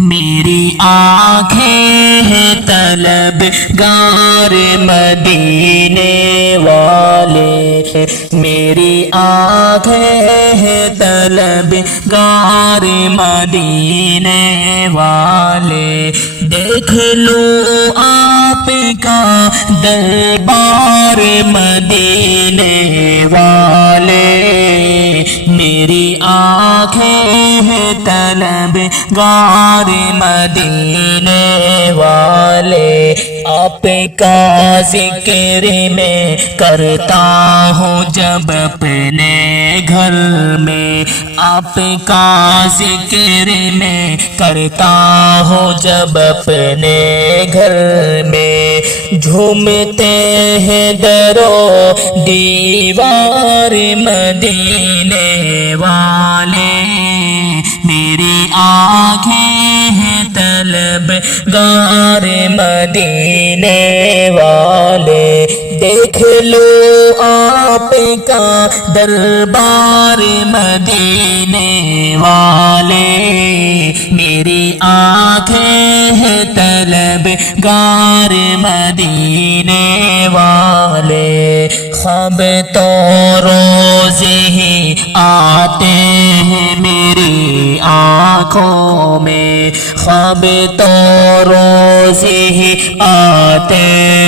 میری آنکھیں ہیں طلب گار مدینے والے، میری آنکھیں ہیں طلب گار مدینے والے، دیکھ لو آپ کا دربار مدینے والے، میری آنکھیں ہیں طلب گار مدینے والے، آپ کا ذکر میں کرتا ہوں جب اپنے گھر میں، آپ کا ذکر میں کرتا ہوں جب اپنے گھر میں، جھومتے ہیں درو دیوار مدینے والے، میری آنکھیں ہیں طلب گار مدینے والے، دیکھ لو آپ کا دربار مدینے والے، میری آنکھیں ہیں طلب گار مدینے والے، خواب تو روز ہی آتے ہیں میری آنکھوں میں، خواب تو روز ہی آتے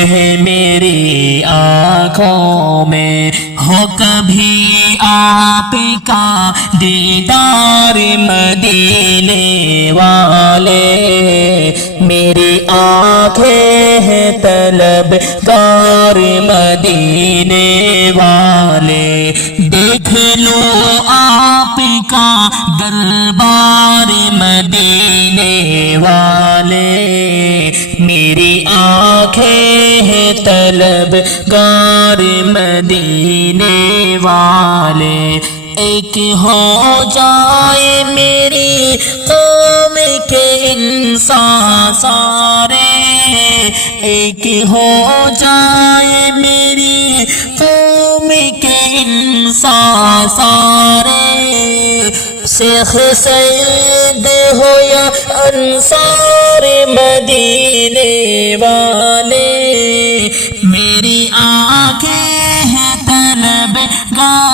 ہیں میری آنکھوں میں، ہو کبھی آپ کا دیدار مدینے والے، میری آنکھیں ہیں طلب گار مدینے والے، دیکھ لو آپ کا دربار مدینے والے، میری آنکھیں ہیں طلب گار مدینے والے، ایک ہو جائے میری قوم کے انسان سارے، ایک ہو جائے میری قوم کے انسان سارے، شیخ سید ہو یا انصار مدینے والے، میری آنکھیں ہیں طلب گار